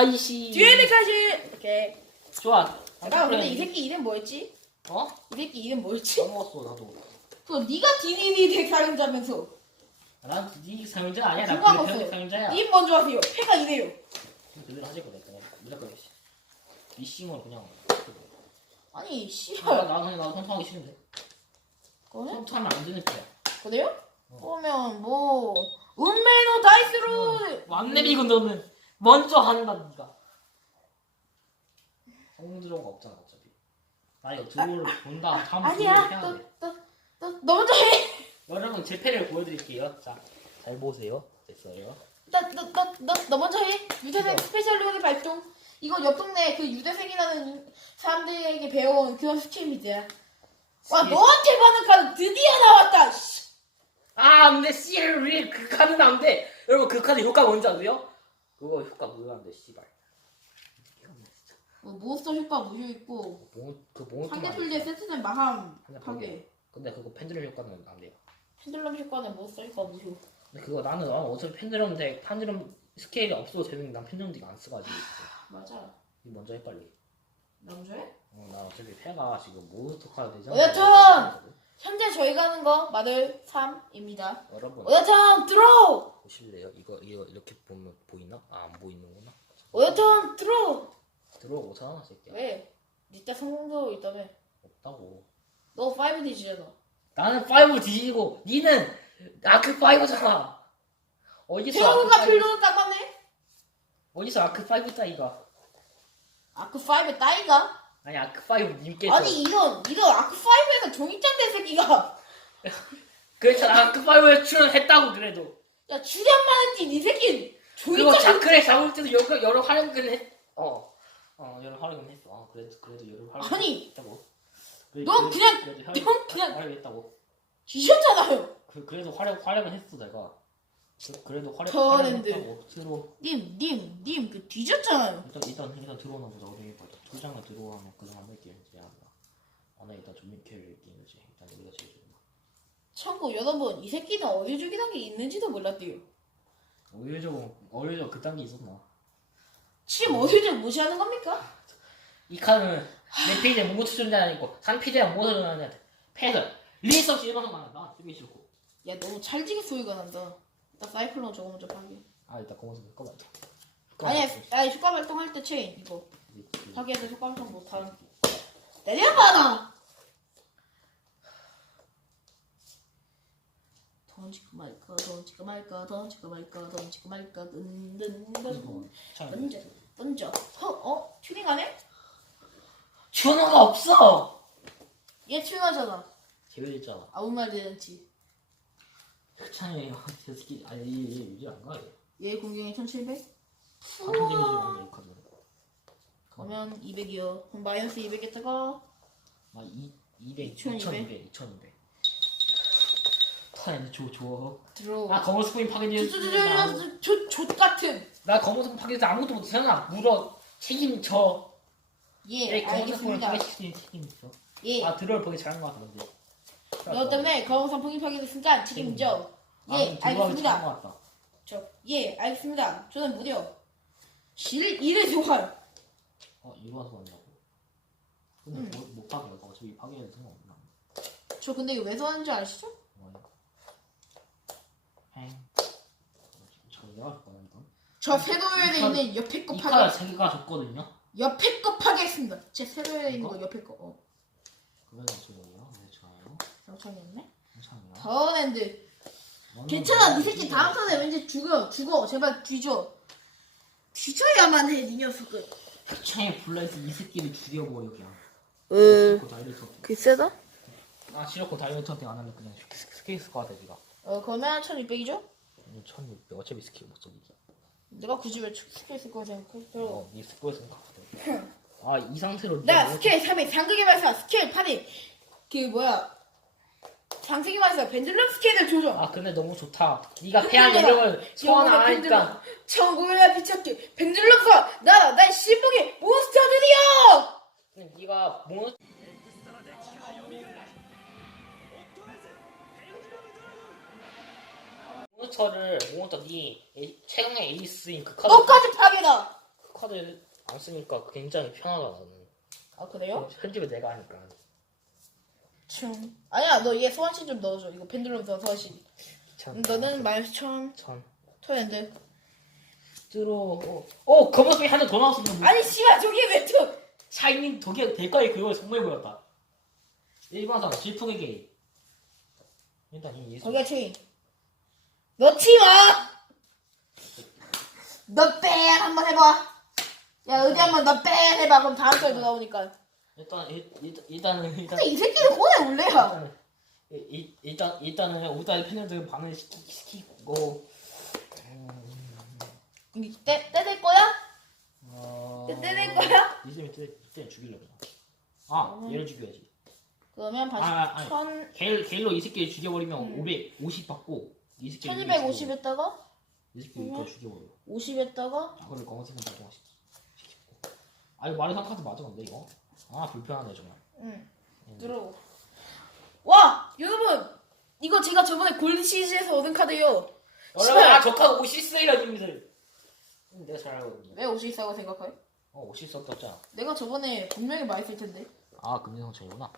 아이씨. 뒤에까지 오케이. 좋아. 잠깐 근데 이 새끼 이름 뭐였지? 어? 이 새끼 이름 뭐였지? 까먹었어 나도. 그 네가 디니니 덱 사용자면서 난네 사용자 아니야. 나 누가 먹었어요? 사용자야. 님 먼저 하세요. 패가 이래요. 그대로 하실 거다. 그냥 무조건 미싱은 그냥. 아니 나 씨발. 나 그냥 나 선통하기 싫은데. 그래? 선통하면 안 되는 거야. 그래요? 어. 그러면 뭐 운메노 다이스로 왕내미군 너는 먼저 한다 니가. 성들어가 없잖아 어차피. 나 이거 드로우를 본다. 다음 드로우를 아니야. 해야 돼. 너너너 먼저 해. 여러분 제 패를 보여드릴게요. 자, 잘 보세요. 됐어요. 너너너너 먼저 해. 유대생 스페셜 리오의 발동. 이거 옆 동네 그 유대생이라는 사람들에게 배워온 그런 스킬이야. 와 씨. 너한테 받은 카드 드디어 나왔다. 씨. 아, 근데 씨를 위그 카드는 안 돼. 여러분 그 카드 효과 뭔지 아세요? 그거 효과 뭐였는데 씨발. 뭐 몬스터 효과 무효 있고 뭐, 그 뭐, 상대 필드에 세트된 마함 상대 파괴. 근데 그거 펜드럼 효과는 안 돼요. 펜들럼 효과는 몬스터 효과 무효. 근데 그거 나는 어, 어차피 펜드럼 덱, 펜드럼 스케일이 없어도 되는 난 펜드럼 덱안 쓰가지고. 맞아. 이거 먼저 해 빨리. 먼저 해? 어, 나 어차피 패가 지금 몬스터 카드 되잖아. 여튼! 현재 저희가 하는 거 마들 3입니다. 여러분 오야턴 들어! 보실래요? 이거 이거 이렇게 보면 보이나? 아 안 보이는구나. 오야턴 들어! 들어오잖아 새끼야. 왜? 니때 성공도 있다며. 없다고. 너 5D잖아. 나는 5 뒤지고 니는 아크 5잖아. 어디서 태호가 아크 5 필로도 딱 맞네? 어디서 아크 5 따위가? 아크 5에 따이가? 아니 아크 5 님께서 아니 이거 아크 5에서 종이짠 내 새끼가 그래서 아크 5에 출연했다고 그래도 야 출연만 했지 니 새끼 그거 종이짠 자크에 잡을 때도 여러 여러 활용을 했. 어. 어 여러 활용을 했어. 어, 그래도 그래도 여러 활용. 아니, 했다고. 그래, 넌 그냥- 그래도 넌 그냥- 활용했다고. 뒤졌잖아요 그 그래도 활용 활용을 했어 내가. 그, 그래도 활용 터랜드. 활용했다고. 들어. 님님 님 그 뒤졌잖아요 일단 일단 일단 들어오나 보자. 우리 뭐 초장을 들어오면 그냥 안 될게 이제 한다. 아나 일단 좀 이렇게 게임이지. 일단 우리가 제일 좋은 거. 참고 여러분 이 새끼는 어유죽이란 게 있는지도 몰랐대요 오히려 오히려 그딴 게 있었나? 지금 어유죽 무시하는 겁니까? 이 칸은 내못 추천자 아니고 산못 추천자 패서 리스 없이 일반성 나간다. 쓰기 싫고. 야 너무 찰지게 소리가 난다 일단 사이클론 저거 먼저 파괴 아 일단 검은색 효과만. 아니 아니 효과 발동할 때 체인 이거 효과 발동 못하는 내려봐라 던지고 말까 던지고 말까 던지고 말까 던지고 말까 든든든 던져 던져 어? 어? 튜닝하네? 준호가 없어. 얘 튜닝하잖아 제외했잖아. 아무 말 되는지 흑창이에요. 제 새끼 아니 얘, 얘 유지 안 가. 얘. 얘 공격이 1700? 방송 데미지 완전 욕하죠. 그러면 200이요 그럼 마이너스 200에다가 아, 이 200, 2200? 2200, 2200. 타인데 줘, 줘. 들어 나 검은 파괴되었습니다. 저저 같은 나 검은 스프링 파괴돼서 아무것도 못하잖아. 물어 책임져. 예 내 검은 스프링 알겠습니다 파괴시키는 책임져. 예아 드롤 보기 잘한 것 같아 근데. 너 때문에 거기서 폭입하게 됐으니까 책임져 아, 예 잘한 알겠습니다. 저 예 알겠습니다 저는 무려 실 일의 소환 어 이거 와서 왔냐고. 근데 응. 뭐, 못 파괴. 어차피 파괴해도 상관없나. 저 근데 이거 왜 소환인 줄 아시죠? 뭐야. 행. 저 내가 줬거든 이거. 저이 카드- 있는 옆에 거 이 파괴 카드 세 개가 줬거든요. 옆에 거 파괴했습니다 제 세도열에 있는? 거 옆에 거 어. 그러면 저거요. 네 좋아요. 정창이었네 괜찮아요. 너는 괜찮아 뭐이 새끼 다음 턴에 왠지 죽어 죽어 제발 뒤져 뒤져야만 해 이 녀석은 창에 불러서 이 새끼를 죽여버려 그냥. 으 시로코 다이렉트. 글쎄다 아 시로코 다이렉트한테 안 하면 그냥 스케이스 가야 돼 니가. 어 그러면 1600이죠? 1600 어차피 스킬 못 써. 니가. 내가 굳이 왜 스킬 쓸 거야 생각해 어, 니 스코어에서 가거든. 아이 상태로 나 뭐- 스킬 3회 상극의 발사 스킬 8회 그 뭐야 장세기 발사 벤들럼 스킬을 조정 아 근데 너무 좋다. 네가 패한. 이름을 소환 안 영혼의 하니까. 천국의 비쳤기 벤들럼과 나라 나의 신복의 몬스터들이여 네가 뭐 몬스터를 몬스터 네 에- 최강의 에이스인 그 카드 너까지 파괴다 그 카드 안 쓰니까 굉장히 편하다 나는. 아 그래요? 편집을 내가 하니까. 춤. 아니야 너 얘 소환시 좀 넣어줘. 이거 펜들럼 더 소환시. 참. 너는 마이너스 천. 천. 토렌드. 뚜로. 어, 어 검은 속이 하나 더 뭐. 아니 씨발 저게 왜 또? 샤이닝 도개 대가에 그거 정말 보였다. 일반상 질풍의 게임. 일단 이 예술. 저게 체인. 넣지 마. 너뺑 한번 해봐. 야 어디 한번 너뺑 해봐. 그럼 다음 주에도 나오니까. 일단 일, 일, 일단은 일단 근데 이 새끼는 혼에 올래야. 일단은 일- 일- 일단 일단은 우다의 팬들 반을 시키, 시키고. 떼 떼낼 거야? 어. 떼낼 거야? 이쌤이 때 이때 죽이려고. 아 얘를 죽여야지. 그러면 아, 다시 아니. 천 게일 게일로 이 새끼 죽여버리면 음. 550 받고 이 새끼 1250에다가 이 새끼 이거 죽여버려. 50에다가 아 그걸 검은색은 발동화 시키고. 아 이거 말이 카드 맞아 근데 이거. 아 불편하네 정말. 응 들어. 와 여러분 이거 제가 저번에 골드 시즌에서 얻은 카드요. 여러분. 아 저 카드 50세요 님들. 음, 내가 잘 있는데. 왜 50이라고 생각해? 어50 썼었잖아. 내가 저번에 분명히 말했을 텐데. 아 금연성천이구나.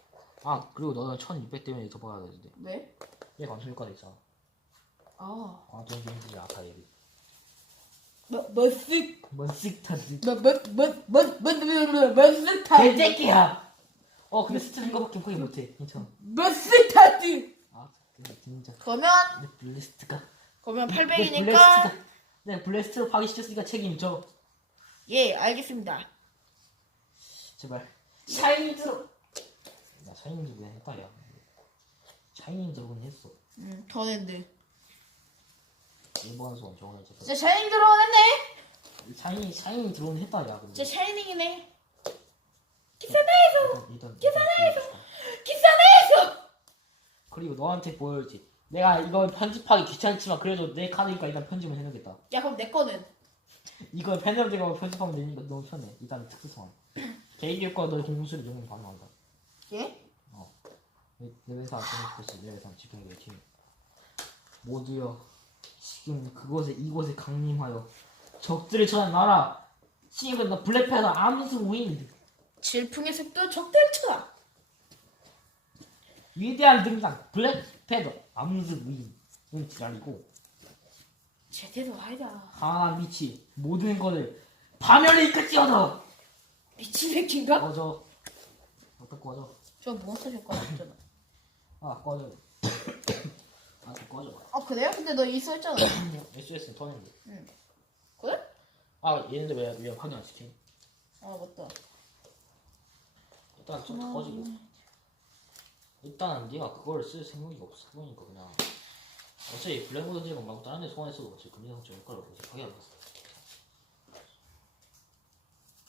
아 그리고 너는 1600 때문에 더 받아야 되는데. 왜? 얘 감소 효과도 있잖아. 아 아돈 힘들지 않다 얘기. 뭐 머쓱 뭔쓱 타지. 뭐 뭐 뭐 뭐 뭐뭐 머쓱 타드 개새끼야. 어 근데 스트는 거밖에 거의 못해. 괜찮아. 머쓱 타드. 아 근데 진짜. 그러면 내 블레스트가. 그러면 내 800이니까 블레스트가. 내 블레스트로 파괴시켰으니까 책임져. 예 알겠습니다. 제발. 샤이닝 들어. 나 샤이닝 들고 했다 야. 샤이닝 들고는 했어. 음 더랜드. 일본 소원 저번에 제가. 진짜 샤이닝 들어오네. 샤이닝 샤이닝 들고는 했다 야. 근데. 진짜 샤이닝이네. 일단 일단. 계산해서. 기사내에서. 그리고 너한테 보여야지. 내가 이거 편집하기 귀찮지만 그래도 내 카드니까 일단 편집을 해놓겠다. 야 그럼 내 거는 이거 팬들들과 편집하면 되니까 너무 편해. 일단 특수성. 개인교과 너의 공수를 적용 가능한다. 예? 내, 내 회사 전스포츠 내 회사 집행의 팀 모두여 지금 그곳에 이곳에 강림하여 적들을 쳐나라 지금 나 블랙패더 암수 윈 질풍의 습도 적들처다. 위대한 등장 블랙 패더 암수 윈은 지랄이고 제대로 하이다. 강한 미치 모든 것을 파멸을 이끌지어다 미친 새끼인가? 꺼져 어떡 꺼져 저 몬스터 효과 없잖아. 아 꺼져 아 꺼져 아 그래요? 근데 너 있어 했잖아. SS는 터냈는데 그래? 아 얘네들 왜, 왜 확인 안 시켜 아 맞다. 일단 좀 꺼지고 일단 네가 그걸 쓸 생각이 없어 보니까 그냥. 어차피 블랙보드 제공 말고 다른 데 소환했어도 어차피 금융성 효과를 하게 안 됐어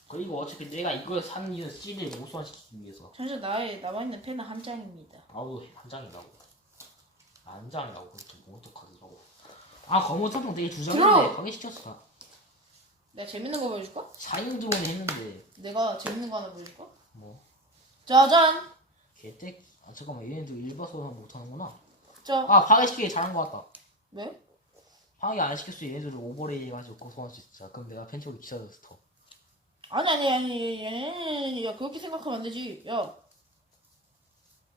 그리고 어차피 내가 이걸 산 이유는 CD를 못 소환시키기 위해서. 잠시 나의 남아있는 펜은 한 장입니다. 아우 한 장이라고. 한 장이라고. 그렇게 뭐 어떡하더라고. 아 검은 선풍 되게 두 장인데 들어! 확인시켰어. 내가 재밌는 거 보여줄까? 4인 기본에 했는데. 내가 재밌는 거 하나 보여줄까? 뭐? 짜잔! 개떼 아 잠깐만 얘네들 일반소환 못하는구나 자, 아 파괴시키기 잘한 것 같다 왜? 방해 안 시켰어 얘네들을 오버레이 해가지고 고소할 수 있어 그럼 내가 펜트로 기사졌어 더 아니 아니 아니 아니, 야 그렇게 생각하면 안 되지. 야,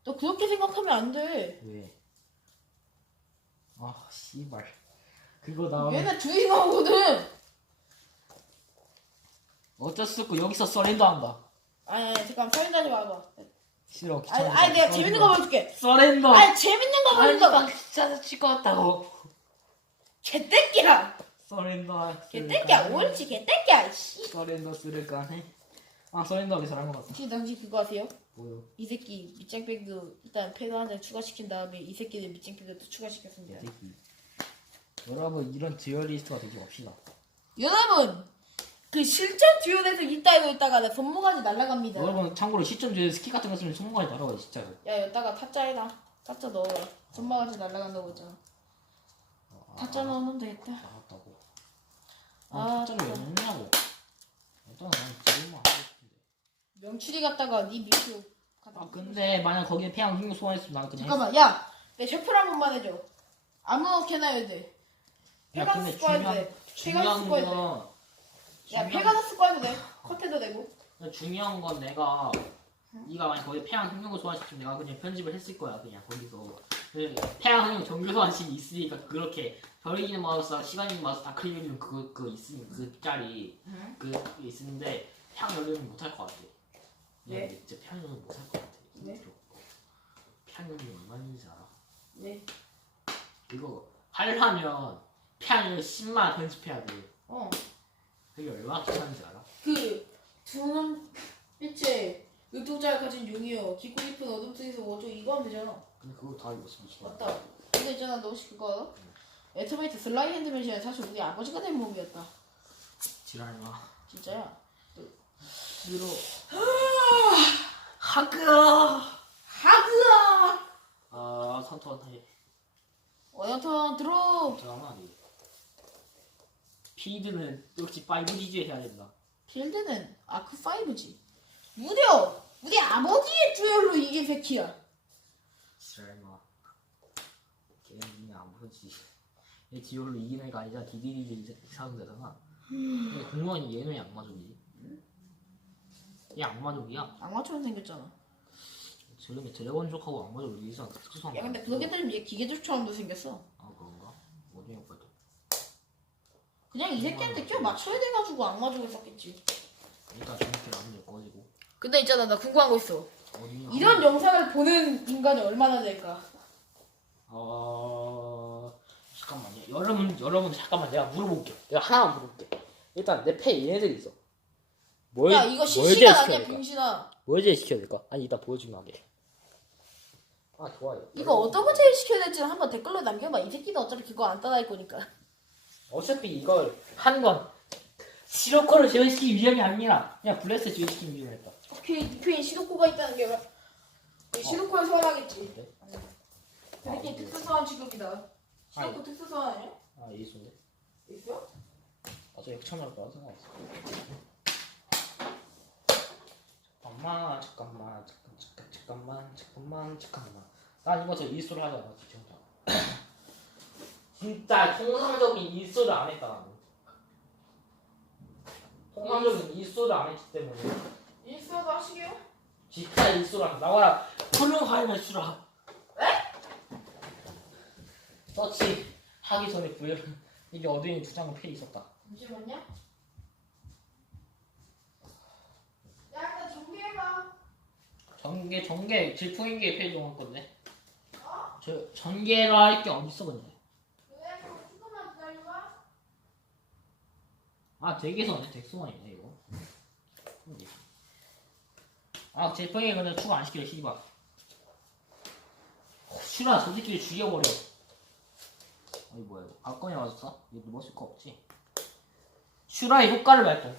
너 그렇게 생각하면 안 돼. 왜? 아 씨발 그거 나 얘네 주인공거든. 어쩔 수 없고 여기서 서렌더 한다 아니 아니 잠깐 서인하지 마봐. 싫어 아니 귀찮아 아니 내가 재밌는 거 보여줄게. 서렌더 아니 재밌는 거? 나 진짜 칠것 같다고 개떼끼야. 서렌더 개떼끼야. 옳지 개떼끼야. 씨. 서렌더 쓸까 해? 아 서렌더 하기 잘한 것 같아 혹시 당신 그거 아세요? 뭐요? 이 새끼 밑장백도 일단 패드 한 장 추가시킨 다음에 이 새끼들 밑장백도 추가시켰습니다. 새끼 여러분 이런 듀얼리스트가 되지 맙시다 여러분 그 실전 듀오에서 이따 있다가 나 손모가지 날라갑니다. 여러분 참고로 시점 중에 스키 같은 거 쓰면 손모가지 날아가요 진짜로 야 여기다가 타짜에다 타짜 넣어라. 손모가지 날라간다고 했잖아. 타짜 넣으면 되겠다. 알았다고 아, 아 타짜를 왜 넣냐고 일단은 난 지금만 하고 싶은데 명추리 갔다가 네 가다. 아 근데 만약 거기에 폐양 흉 소환했으면 나는 그냥 잠깐만 야 내 셔플 한 번만 해줘. 아무렇게나 해도 돼. 야 페가스 근데 중요한 돼. 중요한 페가스 스쿼드 건 야 페가더스 꺼도 돼. 컷해도 되고. 근데 중요한 건 내가 네가 만약 거기 폐양 생명을 소환시키면 내가 그냥 편집을 했을 거야 그냥 거기서 그 폐양 생명 정규 소환식이 있으니까 그렇게 별이는 마우스랑 시간이는 마우스 다 클릭이면 그거 그거 있으면 그 짤이 그 그게 있는데 폐양 열리면 못할 것 같아. 네. 네. 진짜 폐양 열리면 못할 것 같아. 네. 폐양 열리면 얼마인지 알아? 네. 이거 하려면 폐양을 10만 편집해야 돼. 어. 그게 얼마나 귀찮은지 알아? 그두눈 빛의 눈동자를 가진 용이여 깊고 깊은 어둠 속에서 오죠 이거 하면 되잖아. 근데 그거 다 쓰면 좋아. 맞다. 근데 있잖아 너 혹시 그거 알아? 에터메이트 슬라이 핸드맨이 사실 우리 아버지가 된 몸이었다. 지랄마. 진짜야. 들어. 하그아. 하그아. 아 선턴해. 어여턴 들어. 잠깐만. 이거. 피드는 역시 5D즈에 해야 된다. 필드는 아크 5지. 무려 우리 아버지의 듀얼로 이게 백키야. 지랄마. 걔는 아버지. 얘 디올로 이기는 애가 아니라 디디디. 얘 공무원이 얘는 악마족이지. 얘 악마족이야. 악마처럼 생겼잖아. 지금의 드래곤족하고 악마족 리지랑 특수성. 야 근데 그렇게 따지면 얘 기계족처럼도 생겼어. 아 오빠도. 그냥 이 새끼한테 껴 맞춰야 돼가지고 악마족을 썼겠지. 일단 저렇게 나무를 꺼지고. 근데 있잖아 나 궁금한 거 있어. 어디? 이런 영상을 보는 인간이 얼마나 될까? 어 잠깐만요. 여러분 여러분 잠깐만 내가 물어볼게. 내가 하나만 물어볼게. 일단 내 패에 얘네들 있어. 뭘, 야 이거 뭘 실시간 아니야 될까? 빙신아. 뭘 제일 시켜야 될까? 아니 이따 보여주면 하게. 아 좋아요. 이거 어떤 거 제일 시켜야 될지 는 한번 댓글로 남겨봐. 이 새끼도 어차피 그거 안 따라할 거니까. 어차피 이걸 한 건 시로코를 제외시키기 위함이 아니라 그냥 블레스 제외시키기 위함이었다. 오케이 디페인 시도코가 있다는 게 왜? 시도코에 소환하겠지. 근데 그 새끼 특수 소환 취급이다. 시도코 아니. 특수 소환 아니야? 아 이수인데. 있어? 나중에 처음으로 거라 상관없어. 잠깐만 잠깐만 잠깐 잠깐 잠깐만 잠깐만 잠깐만. 난 이거 저 이수를 하지 않았어 진짜. 진짜 통상적인 이수를 안 했다 나는. 통상적인 이수를 안 했기 때문에 있어도 하시게요? 기타 이수랑 나와라 훌륭하면 수라. 에? 서치 하기 전에 구현 이게 어딘 두 장은 패 있었다. 잠시만요. 야 일단 정리해봐. 전개 전개 질풍인계 페이지 온 건데. 저 전개로 할게 어딨어 근데. 왜? 그럼 조금만 기다려봐. 아 덱에서는 덱소만이네 이거. 아 질풍이 근데 추가 안 시켜 씨발. 어, 싫어 저 새끼를 죽여버려. 어이 뭐야 이거 박건이 맞았어? 이거 넘었을 거 없지? 슈라의 효과를 발동.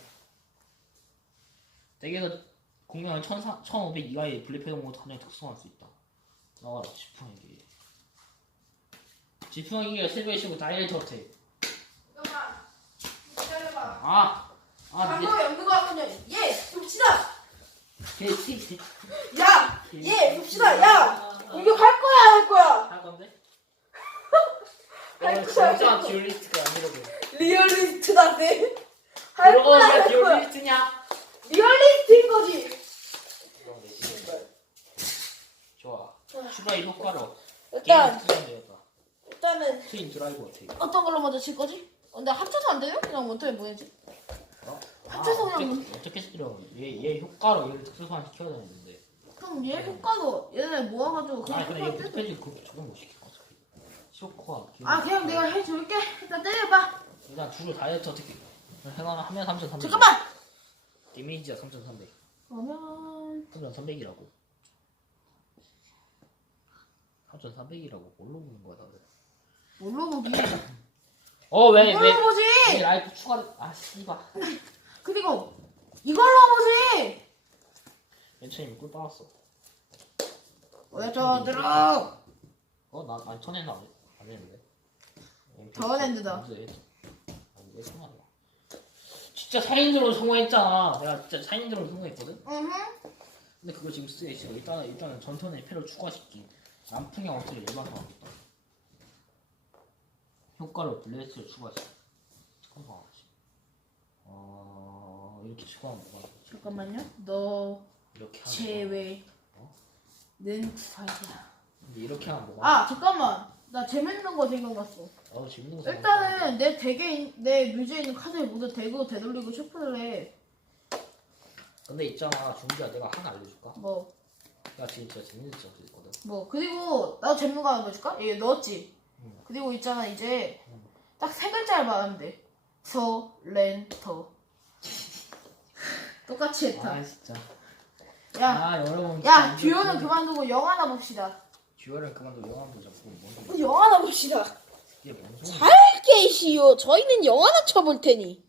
덱에서 공격은 1500 이하의 블랙패드 모드 가장 특성할 수 있다. 나와라 질풍에게. 질풍에게 실버이시고 다이렉트 어택. 아! 아 방법이 없는 거 같군요. 예, 봅시다. 개 야, 예, 봅시다. 야, 공격할 거야, 할 거야. 할 건데? 할 이건 거야. 진짜 듀얼리스트가 아니거든. 리얼리스트다 네. 할 그러고 거야, 왜 할 거야. 듀얼리스트냐? 리얼리스트인 거지. 그런 게 싫어. 좋아. 슈라의 효과로 일단, 게임 되었다. 일단은 트윈 드라이브 어떻게? 어떤 걸로 먼저 칠 거지? 어, 근데 합쳐서 안 되요? 그냥 원터에 뭐야지? 어? 합쳐서 아, 그냥 어떻게 어떻게 시키려? 얘, 얘 효과로 얘를 특수소환 시켜야 되는데. 그럼 얘 효과도 얘네 모아가지고 아 그냥 근데 얘 효과 떼도 무트페이지 그렇게 적용 못 시켜. 어차피. 시효과. 아 그냥 내가 해줄게 일단 때려봐 일단 둘을 다이렉트 어떻게? 해가 하면 3,300. 잠깐만 데미지가 3,300. 그러면 3,300이라고. 3,300이라고 뭘로 보는 거야 다들? 뭘로 보기 어 왜 왜? 이걸로 왜 보지? 라이프 추가를 아 씨발. 그리고 이걸로 보지? 맨 처음에 꿀 빨았어. 왜 저 들어! 어 나 아니 턴에는 안, 안 했는데. 더 낸드다. 언제 했어? 아니 왜 성공하냐 진짜 살인으로 성공했잖아. 내가 진짜 살인으로 성공했거든? 으흠 근데 그걸 지금 쓰게 있어. 일단은 일단은 전턴에 패를 추가시키. 남풍의 어떻게 일반화하겠다 효과로 블레스를 추가시키 잠깐만 어 이렇게 추가하면 뭐가? 잠깐만요. 너 이렇게 하면 제외는 어? 구하기야. 근데 이렇게 하면 뭐가 아 잠깐만. 나 재밌는 거 생각났어. 어 재밌는 거 일단은 내 덱에 있- 내 뮤즈에 있는 카드를 모두 대고 되돌리고 셔플을 해. 근데 있잖아 준비야 내가 하나 알려줄까? 뭐 나 지금 진짜 재밌는 거 있거든 뭐 그리고 나도 재밌는 거 하나 보여줄까? 얘 넣었지. 응. 그리고 있잖아 이제 응. 딱세 글자를 말하면 돼. 서렌터. 똑같이 했다. 아 진짜 야, 아 여러분 야 듀오는 그만두고 영화나 봅시다. 듀얼은 그만두고 영화 보자고 뭔 소리야 그 영화나 봅시다. 이게 뭔 소리야 잘 계시오. 저희는 영화나 쳐볼 테니.